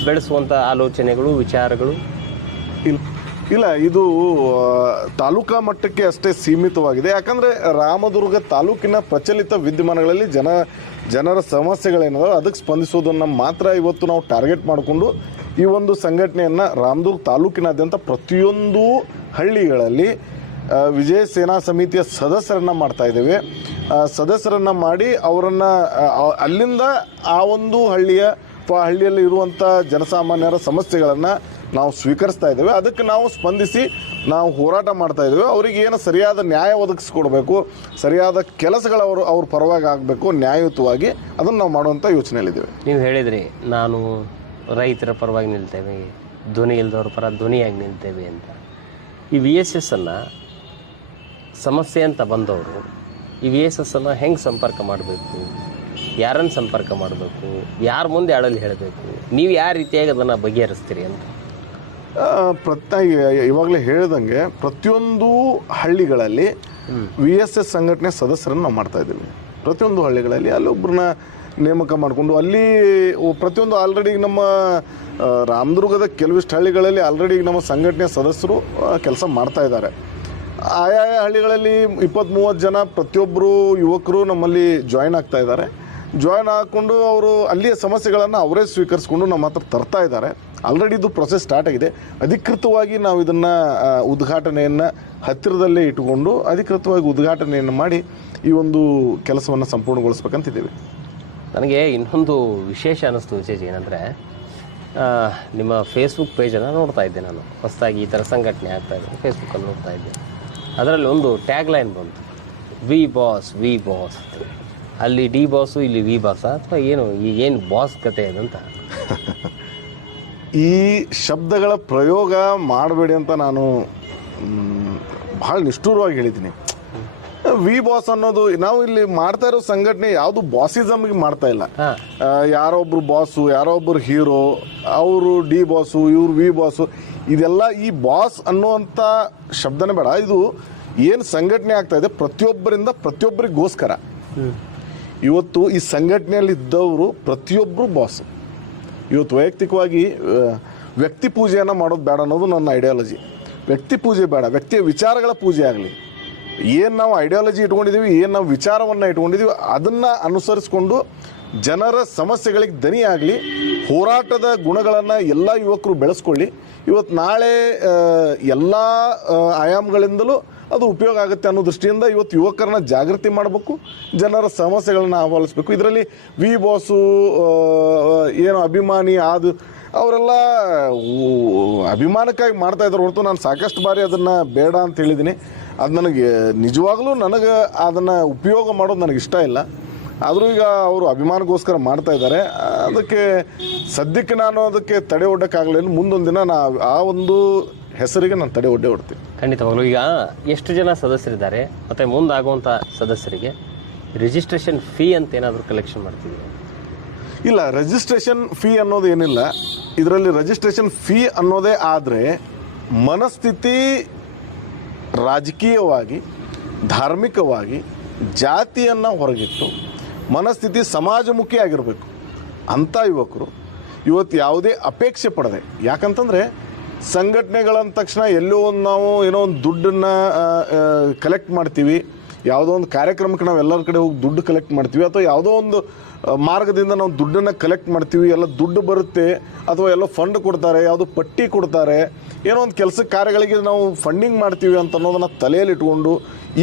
ಬೆಳೆಸುವಂಥ ಆಲೋಚನೆಗಳು, ವಿಚಾರಗಳು? ಇಲ್ಲ, ಇದು ತಾಲೂಕಾ ಮಟ್ಟಕ್ಕೆ ಅಷ್ಟೇ ಸೀಮಿತವಾಗಿದೆ. ಯಾಕಂದರೆ ರಾಮದುರ್ಗ ತಾಲೂಕಿನ ಪ್ರಚಲಿತ ವಿದ್ಯಮಾನಗಳಲ್ಲಿ ಜನ, ಜನರ ಸಮಸ್ಯೆಗಳೇನದೋ ಅದಕ್ಕೆ ಸ್ಪಂದಿಸೋದನ್ನು ಮಾತ್ರ ಇವತ್ತು ನಾವು ಟಾರ್ಗೆಟ್ ಮಾಡಿಕೊಂಡು ಈ ಒಂದು ಸಂಘಟನೆಯನ್ನು ರಾಮದುರ್ಗ ತಾಲೂಕಿನಾದ್ಯಂತ ಪ್ರತಿಯೊಂದು ಹಳ್ಳಿಗಳಲ್ಲಿ ವಿಜಯ ಸೇನಾ ಸಮಿತಿಯ ಸದಸ್ಯರನ್ನ ಮಾಡ್ತಾ ಇದ್ದೇವೆ. ಸದಸ್ಯರನ್ನ ಮಾಡಿ ಅವರನ್ನ ಅಲ್ಲಿಂದ ಆ ಒಂದು ಹಳ್ಳಿಯ ಹಳ್ಳಿಯಲ್ಲಿ ಇರುವಂಥ ಜನಸಾಮಾನ್ಯರ ಸಮಸ್ಯೆಗಳನ್ನು ನಾವು ಸ್ವೀಕರಿಸ್ತಾ ಇದ್ದೇವೆ. ಅದಕ್ಕೆ ನಾವು ಸ್ಪಂದಿಸಿ ನಾವು ಹೋರಾಟ ಮಾಡ್ತಾ ಇದ್ದೇವೆ. ಅವರಿಗೆ ಏನು ಸರಿಯಾದ ನ್ಯಾಯ ಒದಗಿಸ್ಕೊಡ್ಬೇಕು, ಸರಿಯಾದ ಕೆಲಸಗಳು ಅವರು, ಅವ್ರ ಪರವಾಗಿ ಆಗಬೇಕು, ನ್ಯಾಯಯುತವಾಗಿ ಅದನ್ನು ನಾವು ಮಾಡುವಂಥ ಯೋಚನೆಯಲ್ಲಿದ್ದೇವೆ. ನೀವು ಹೇಳಿದ್ರಿ, ನಾನು ರೈತರ ಪರವಾಗಿ ನಿಲ್ತೇವೆ, ಧ್ವನಿ ಇಲ್ದವ್ರ ಪರ ಧ್ವನಿಯಾಗಿ ನಿಲ್ತೇವೆ ಅಂತ. ಈ ವಿ ಎಸ್ ಎಸ್ ಅನ್ನು ಸಮಸ್ಯೆ ಅಂತ ಬಂದವರು ಈ ವಿ ಎಸ್ ಎಸ್ ಅನ್ನು ಹೆಂಗೆ ಸಂಪರ್ಕ ಮಾಡಬೇಕು? ಯಾರನ್ನು ಸಂಪರ್ಕ ಮಾಡಬೇಕು? ಯಾರ ಮುಂದೆ ಆಡಲ್ಲಿ ಹೇಳಬೇಕು? ನೀವು ಯಾವ ರೀತಿಯಾಗಿ ಅದನ್ನು ಬಗೆಹರಿಸ್ತೀರಿ ಅಂತ? ಆ, ಪ್ರತ್ಯ ಇವಾಗಲೇ ಹೇಳಿದಂಗೆ ಪ್ರತಿಯೊಂದು ಹಳ್ಳಿಗಳಲ್ಲಿ ವಿ ಎಸ್ ಎಸ್ ಸಂಘಟನೆ ಸದಸ್ಯರನ್ನು ನಾವು ಮಾಡ್ತಾ ಇದ್ದೀವಿ. ಪ್ರತಿಯೊಂದು ಹಳ್ಳಿಗಳಲ್ಲಿ ಅಲ್ಲಿ ಒಬ್ಬರನ್ನ ನೇಮಕ ಮಾಡಿಕೊಂಡು ಅಲ್ಲಿ ಪ್ರತಿಯೊಂದು ಆಲ್ರೆಡಿ ನಮ್ಮ ರಾಮದುರ್ಗದ ಕೆಲವಿಷ್ಟು ಹಳ್ಳಿಗಳಲ್ಲಿ ಆಲ್ರೆಡಿ ನಮ್ಮ ಸಂಘಟನೆ ಸದಸ್ಯರು ಕೆಲಸ ಮಾಡ್ತಾ ಇದ್ದಾರೆ. ಆಯಾಯ ಹಳ್ಳಿಗಳಲ್ಲಿ ಇಪ್ಪತ್ತ್ ಮೂವತ್ತು ಜನ ಪ್ರತಿಯೊಬ್ಬರು ಯುವಕರು ನಮ್ಮಲ್ಲಿ ಜಾಯ್ನ್ ಆಗ್ತಾ ಇದ್ದಾರೆ. ಜಾಯ್ನ್ ಹಾಕ್ಕೊಂಡು ಅವರು ಅಲ್ಲಿಯ ಸಮಸ್ಯೆಗಳನ್ನು ಅವರೇ ಸ್ವೀಕರಿಸ್ಕೊಂಡು ನಮ್ಮ ಹತ್ರ ತರ್ತಾ ಇದ್ದಾರೆ. ಆಲ್ರೆಡಿ ಇದು ಪ್ರೊಸೆಸ್ ಸ್ಟಾರ್ಟ್ ಆಗಿದೆ. ಅಧಿಕೃತವಾಗಿ ನಾವು ಇದನ್ನು ಉದ್ಘಾಟನೆಯನ್ನು ಹತ್ತಿರದಲ್ಲೇ ಇಟ್ಟುಕೊಂಡು ಅಧಿಕೃತವಾಗಿ ಉದ್ಘಾಟನೆಯನ್ನು ಮಾಡಿ ಈ ಒಂದು ಕೆಲಸವನ್ನು ಸಂಪೂರ್ಣಗೊಳಿಸ್ಬೇಕಂತಿದ್ದೇವೆ. ನನಗೆ ಇನ್ನೊಂದು ವಿಶೇಷ ಅನ್ನಿಸ್ತು ವಿಶೇಷ ಏನಂದರೆ ನಿಮ್ಮ ಫೇಸ್ಬುಕ್ ಪೇಜನ್ನು ನೋಡ್ತಾ ಇದ್ದೆ ನಾನು. ಹೊಸದಾಗಿ ಈ ಥರ ಸಂಘಟನೆ ಆಗ್ತಾ ಇದೆ. ಫೇಸ್ಬುಕ್ಕಲ್ಲಿ ನೋಡ್ತಾ ಇದ್ದೆ. ಅದರಲ್ಲಿ ಒಂದು ಟ್ಯಾಗ್ ಲೈನ್ ಬಂತು. ವಿ ಬಾಸ್ ವಿ ಬಾಸ್ ಅಲ್ಲಿ ಡಿ ಬಾಸು ಇಲ್ಲಿ ವಿ ಬಾಸ ಅಥವಾ ಏನು ಈ ಏನು ಬಾಸ್ ಕತೆ ಅದಂತ ಈ ಶಬ್ದಗಳ ಪ್ರಯೋಗ ಮಾಡಬೇಡಿ ಅಂತ ನಾನು ಬಹಳ ಭಾಳ ನಿಷ್ಠೂರವಾಗಿ ಹೇಳಿದ್ದೀನಿ. ವಿ ಬಾಸ್ ಅನ್ನೋದು ನಾವು ಇಲ್ಲಿ ಮಾಡ್ತಾ ಇರೋ ಸಂಘಟನೆ ಯಾವುದು ಬಾಸಿಸಮ್ಗೆ ಮಾಡ್ತಾ ಇಲ್ಲ. ಯಾರೊಬ್ರು ಬಾಸು ಯಾರೋ ಒಬ್ರು ಹೀರೋ ಅವರು ಡಿ ಬಾಸು ಇವ್ರು ವಿ ಬಾಸು ಇದೆಲ್ಲ ಈ ಬಾಸ್ ಅನ್ನುವಂಥ ಶಬ್ದನೇ ಬೇಡ. ಇದು ಏನು ಸಂಘಟನೆ ಆಗ್ತಾ ಇದೆ ಪ್ರತಿಯೊಬ್ಬರಿಂದ ಪ್ರತಿಯೊಬ್ಬರಿಗೋಸ್ಕರ. ಇವತ್ತು ಈ ಸಂಘಟನೆಯಲ್ಲಿ ಇದ್ದವರು ಪ್ರತಿಯೊಬ್ಬರು ಬಾಸ್. ಇವತ್ತು ವೈಯಕ್ತಿಕವಾಗಿ ವ್ಯಕ್ತಿ ಪೂಜೆಯನ್ನು ಮಾಡೋದು ಬೇಡ ಅನ್ನೋದು ನನ್ನ ಐಡಿಯಾಲಜಿ ವ್ಯಕ್ತಿ ಪೂಜೆ ಬೇಡ, ವ್ಯಕ್ತಿಯ ವಿಚಾರಗಳ ಪೂಜೆ ಆಗಲಿ. ಏನು ನಾವು ಐಡಿಯಾಲಜಿ ಇಟ್ಕೊಂಡಿದ್ದೀವಿ ಏನು ನಾವು ವಿಚಾರವನ್ನು ಇಟ್ಕೊಂಡಿದ್ದೀವಿ ಅದನ್ನು ಅನುಸರಿಸ್ಕೊಂಡು ಜನರ ಸಮಸ್ಯೆಗಳಿಗೆ ದನಿ ಆಗಲಿ ಹೋರಾಟದ ಗುಣಗಳನ್ನು ಎಲ್ಲ ಯುವಕರು ಬೆಳೆಸ್ಕೊಳ್ಳಿ. ಇವತ್ತು ನಾಳೆ ಎಲ್ಲ ಆಯಾಮಗಳಿಂದಲೂ ಅದು ಉಪಯೋಗ ಆಗುತ್ತೆ ಅನ್ನೋ ದೃಷ್ಟಿಯಿಂದ ಇವತ್ತು ಯುವಕರನ್ನ ಜಾಗೃತಿ ಮಾಡಬೇಕು, ಜನರ ಸಮಸ್ಯೆಗಳನ್ನ ಆಹ್ವಾನಿಸ್ಬೇಕು ಇದರಲ್ಲಿ ವಿ ಬಾಸು ಏನು ಅಭಿಮಾನಿ ಅದು ಅವರೆಲ್ಲ ಅಭಿಮಾನಕ್ಕಾಗಿ ಮಾಡ್ತಾ ಇದ್ದಾರೆ ಹೊರತು ನಾನು ಸಾಕಷ್ಟು ಬಾರಿ ಅದನ್ನು ಬೇಡ ಅಂತ ಹೇಳಿದ್ದೀನಿ. ಅದು ನನಗೆ ನಿಜವಾಗ್ಲೂ ನನಗೆ ಅದನ್ನು ಉಪಯೋಗ ಮಾಡೋದು ನನಗೆ ಇಷ್ಟ ಇಲ್ಲ. ಆದರೂ ಈಗ ಅವರು ಅಭಿಮಾನಕ್ಕೋಸ್ಕರ ಮಾಡ್ತಾ ಇದ್ದಾರೆ. ಅದಕ್ಕೆ ಸದ್ಯಕ್ಕೆ ನಾನು ಅದಕ್ಕೆ ತಡೆ ಒಡ್ಡೋಕ್ಕಾಗಲಿಲ್ಲ. ಮುಂದೊಂದು ದಿನ ನಾ ಆ ಒಂದು ಹೆಸರಿಗೆ ನಾನು ತಡೆ ಒಡ್ಡೇ ಹೊಡ್ತೀನಿ. ಖಂಡಿತವಾಗ್ಲೂ. ಈಗ ಎಷ್ಟು ಜನ ಸದಸ್ಯರಿದ್ದಾರೆ ಮತ್ತು ಮುಂದಾಗುವಂಥ ಸದಸ್ಯರಿಗೆ ರಿಜಿಸ್ಟ್ರೇಷನ್ ಫೀ ಅಂತ ಏನಾದರೂ ಕಲೆಕ್ಷನ್ ಮಾಡ್ತಿದ್ದೀವಿ ಇಲ್ಲ ರಿಜಿಸ್ಟ್ರೇಷನ್ ಫೀ ಅನ್ನೋದು ಏನಿಲ್ಲ. ಇದರಲ್ಲಿ ರಿಜಿಸ್ಟ್ರೇಷನ್ ಫೀ ಅನ್ನೋದೇ ಆದರೆ ಮನಸ್ಥಿತಿ ರಾಜಕೀಯವಾಗಿ ಧಾರ್ಮಿಕವಾಗಿ ಜಾತಿಯನ್ನು ಹೊರಗಿಟ್ಟು ಮನಸ್ಥಿತಿ ಸಮಾಜಮುಖಿ ಆಗಿರಬೇಕು. ಅಂಥ ಯುವಕರು ಇವತ್ತು ಯಾವುದೇ ಅಪೇಕ್ಷೆ ಪಡದೆ. ಯಾಕಂತಂದರೆ ಸಂಘಟನೆಗಳಂದ ತಕ್ಷಣ ಎಲ್ಲೋ ಒಂದು ನಾವು ಏನೋ ಒಂದು ದುಡ್ಡನ್ನು ಕಲೆಕ್ಟ್ ಮಾಡ್ತೀವಿ. ಯಾವುದೋ ಒಂದು ಕಾರ್ಯಕ್ರಮಕ್ಕೆ ನಾವು ಎಲ್ಲರ ಕಡೆ ಹೋಗಿ ದುಡ್ಡು ಕಲೆಕ್ಟ್ ಮಾಡ್ತೀವಿ. ಅಥವಾ ಯಾವುದೋ ಒಂದು ಮಾರ್ಗದಿಂದ ನಾವು ದುಡ್ಡನ್ನು ಕಲೆಕ್ಟ್ ಮಾಡ್ತೀವಿ. ಎಲ್ಲ ದುಡ್ಡು ಬರುತ್ತೆ. ಅಥವಾ ಎಲ್ಲ ಫಂಡ್ ಕೊಡ್ತಾರೆ, ಯಾವುದೋ ಪಟ್ಟಿ ಕೊಡ್ತಾರೆ. ಏನೋ ಒಂದು ಕೆಲಸ ಕಾರ್ಯಗಳಿಗೆ ನಾವು ಫಂಡಿಂಗ್ ಮಾಡ್ತೀವಿ ಅಂತ ಅನ್ನೋದನ್ನು ತಲೆಯಲ್ಲಿ ಇಟ್ಕೊಂಡು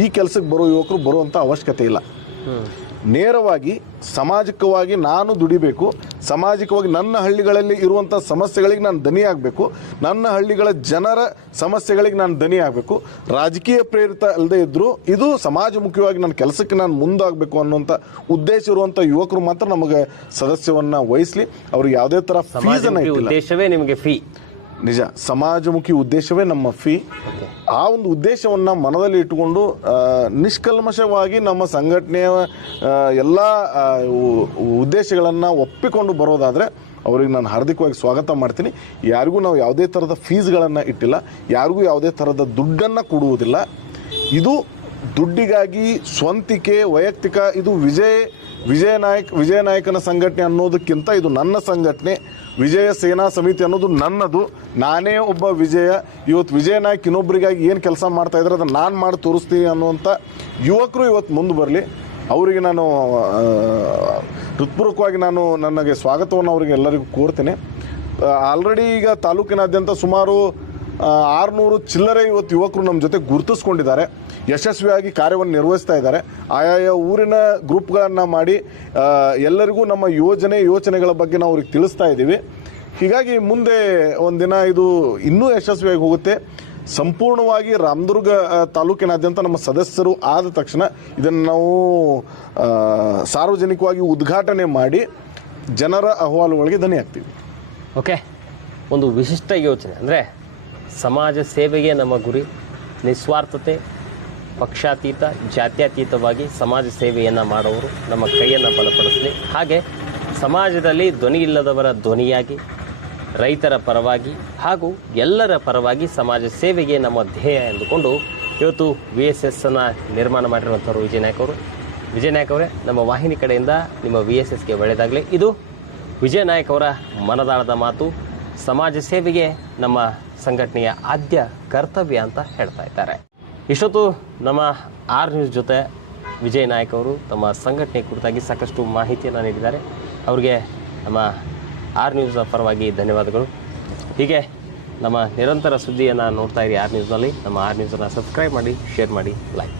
ಈ ಕೆಲಸಕ್ಕೆ ಬರೋ ಯುವಕರು ಬರುವಂಥ ಅವಶ್ಯಕತೆ ಇಲ್ಲ. ನೇರವಾಗಿ ಸಾಮಾಜಿಕವಾಗಿ ನಾನು ದುಡಿಬೇಕು ಸಾಮಾಜಿಕವಾಗಿ ನನ್ನ ಹಳ್ಳಿಗಳಲ್ಲಿ ಇರುವಂಥ ಸಮಸ್ಯೆಗಳಿಗೆ ನಾನು ದನಿ ಆಗಬೇಕು ನನ್ನ ಹಳ್ಳಿಗಳ ಜನರ ಸಮಸ್ಯೆಗಳಿಗೆ ನಾನು ದನಿ ಆಗಬೇಕು ರಾಜಕೀಯ ಪ್ರೇರಿತ ಅಲ್ಲದೆ ಇದ್ದರೂ ಇದು ಸಮಾಜಮುಖಿಯಾಗಿ ನನ್ನ ಕೆಲಸಕ್ಕೆ ನಾನು ಮುಂದಾಗಬೇಕು ಅನ್ನುವಂಥ ಉದ್ದೇಶ ಇರುವಂಥ ಯುವಕರು ಮಾತ್ರ ನಮಗೆ ಸದಸ್ಯವನ್ನು ವಹಿಸಲಿ. ಅವ್ರಿಗೆ ಯಾವುದೇ ಥರ ಫೀಸನ್ನು ಉದ್ದೇಶವೇ ನಿಮಗೆ ಫೀ ನಿಜ. ಸಮಾಜಮುಖಿ ಉದ್ದೇಶವೇ ನಮ್ಮ ಫೀ. ಆ ಒಂದು ಉದ್ದೇಶವನ್ನು ಮನದಲ್ಲಿ ಇಟ್ಟುಕೊಂಡು ನಿಷ್ಕಲ್ಮಶವಾಗಿ ನಮ್ಮ ಸಂಘಟನೆಯ ಎಲ್ಲ ಉದ್ದೇಶಗಳನ್ನು ಒಪ್ಪಿಕೊಂಡು ಬರೋದಾದರೆ ಅವ್ರಿಗೆ ನಾನು ಹಾರ್ದಿಕವಾಗಿ ಸ್ವಾಗತ ಮಾಡ್ತೀನಿ. ಯಾರಿಗೂ ನಾವು ಯಾವುದೇ ಥರದ ಫೀಸ್ಗಳನ್ನು ಇಟ್ಟಿಲ್ಲ, ಯಾರಿಗೂ ಯಾವುದೇ ಥರದ ದುಡ್ಡನ್ನು ಕೊಡುವುದಿಲ್ಲ. ಇದು ದುಡ್ಡಿಗಾಗಿ ಸ್ವಂತಿಕೆ, ವೈಯಕ್ತಿಕ, ಇದು ವಿಜಯ್ ವಿಜಯ ನಾಯಕ್, ವಿಜಯ ನಾಯಕನ ಸಂಘಟನೆ ಅನ್ನೋದಕ್ಕಿಂತ ಇದು ನನ್ನ ಸಂಘಟನೆ. ವಿಜಯ ಸೇನಾ ಸಮಿತಿ ಅನ್ನೋದು ನನ್ನದು. ನಾನೇ ಒಬ್ಬ ವಿಜಯ. ಇವತ್ತು ವಿಜಯ ನಾಯಕ್ ಇನ್ನೊಬ್ಬರಿಗಾಗಿ ಏನು ಕೆಲಸ ಮಾಡ್ತಾ ಇದ್ದಾರೆ ಅದನ್ನು ನಾನು ಮಾಡಿ ತೋರಿಸ್ತೀನಿ ಅನ್ನುವಂಥ ಯುವಕರು ಇವತ್ತು ಮುಂದೆ ಬರಲಿ. ಅವರಿಗೆ ನಾನು ಹೃತ್ಪೂರ್ವಕವಾಗಿ ನಾನು ನನಗೆ ಸ್ವಾಗತವನ್ನು ಅವರಿಗೆ ಎಲ್ಲರಿಗೂ ಕೋರ್ತೇನೆ. ಆಲ್ರೆಡಿ ಈಗ ತಾಲೂಕಿನಾದ್ಯಂತ ಸುಮಾರು ಆರುನೂರು ಚಿಲ್ಲರೆ ಇವತ್ತು ಯುವಕರು ನಮ್ಮ ಜೊತೆ ಗುರುತಿಸ್ಕೊಂಡಿದ್ದಾರೆ. ಯಶಸ್ವಿಯಾಗಿ ಕಾರ್ಯವನ್ನು ನಿರ್ವಹಿಸ್ತಾ ಇದ್ದಾರೆ. ಆಯಾಯ ಊರಿನ ಗ್ರೂಪ್ಗಳನ್ನು ಮಾಡಿ ಎಲ್ಲರಿಗೂ ನಮ್ಮ ಯೋಜನೆ, ಯೋಚನೆಗಳ ಬಗ್ಗೆ ನಾವು ಅವ್ರಿಗೆ ತಿಳಿಸ್ತಾ ಇದ್ದೀವಿ. ಹೀಗಾಗಿ ಮುಂದೆ ಒಂದಿನ ಇದು ಇನ್ನೂ ಯಶಸ್ವಿಯಾಗಿ ಹೋಗುತ್ತೆ. ಸಂಪೂರ್ಣವಾಗಿ ರಾಮದುರ್ಗ ತಾಲೂಕಿನಾದ್ಯಂತ ನಮ್ಮ ಸದಸ್ಯರು ಆದ ತಕ್ಷಣ ಇದನ್ನು ನಾವು ಸಾರ್ವಜನಿಕವಾಗಿ ಉದ್ಘಾಟನೆ ಮಾಡಿ ಜನರ ಅಹವಾಲುಗಳಿಗೆ ದನಿ ಆಗ್ತೀವಿ ಓಕೆ, ಒಂದು ವಿಶಿಷ್ಟ ಯೋಚನೆ. ಅಂದರೆ ಸಮಾಜ ಸೇವೆಗೆ ನಮ್ಮ ಗುರಿ. ನಿಸ್ವಾರ್ಥತೆ, ಪಕ್ಷಾತೀತ, ಜಾತ್ಯತೀತವಾಗಿ ಸಮಾಜ ಸೇವೆಯನ್ನು ಮಾಡುವವರು ನಮ್ಮ ಕೈಯನ್ನು ಬಲಪಡಿಸಲಿ. ಹಾಗೆ ಸಮಾಜದಲ್ಲಿ ಧ್ವನಿ ಇಲ್ಲದವರ ಧ್ವನಿಯಾಗಿ, ರೈತರ ಪರವಾಗಿ ಹಾಗೂ ಎಲ್ಲರ ಪರವಾಗಿ ಸಮಾಜ ಸೇವೆಗೆ ನಮ್ಮ ಧ್ಯೇಯ ಎಂದುಕೊಂಡು ಇವತ್ತು ವಿ ಎಸ್ ಎಸ್ಸನ್ನು ನಿರ್ಮಾಣ ಮಾಡಿರುವಂಥವ್ರು ವಿಜಯ ನಾಯಕ್ ಅವರು. ವಿಜಯ ನಾಯಕ್ ಅವರೇ, ನಮ್ಮ ವಾಹಿನಿ ಕಡೆಯಿಂದ ನಿಮ್ಮ ವಿ ಎಸ್ ಎಸ್ಗೆ ಒಳ್ಳೆಯದಾಗಲಿ. ಇದು ವಿಜಯ ನಾಯಕ್ ಅವರ ಮನದಾಳದ ಮಾತು. ಸಮಾಜ ಸೇವೆಗೆ ನಮ್ಮ ಸಂಘಟನೆಯ ಆದ್ಯ ಕರ್ತವ್ಯ ಅಂತ ಹೇಳ್ತಾ ಇದ್ದಾರೆ. ಇಷ್ಟೊತ್ತು ನಮ್ಮ ಆರ್ ನ್ಯೂಸ್ ಜೊತೆ ವಿಜಯ್ ನಾಯಕ್ ಅವರು ತಮ್ಮ ಸಂಘಟನೆ ಕುರಿತಾಗಿ ಸಾಕಷ್ಟು ಮಾಹಿತಿಯನ್ನು ನೀಡಿದ್ದಾರೆ. ಅವರಿಗೆ ನಮ್ಮ ಆರ್ ನ್ಯೂಸ್ ಪರವಾಗಿ ಧನ್ಯವಾದಗಳು. ಹೀಗೆ ನಮ್ಮ ನಿರಂತರ ಸುದ್ದಿಯನ್ನು ನೋಡ್ತಾ ಇರಿ ಆರ್ ನ್ಯೂಸ್ನಲ್ಲಿ ನಮ್ಮ ಆರ್ ನ್ಯೂಸನ್ನು ಸಬ್ಸ್ಕ್ರೈಬ್ ಮಾಡಿ, ಶೇರ್ ಮಾಡಿ ಲೈಕ್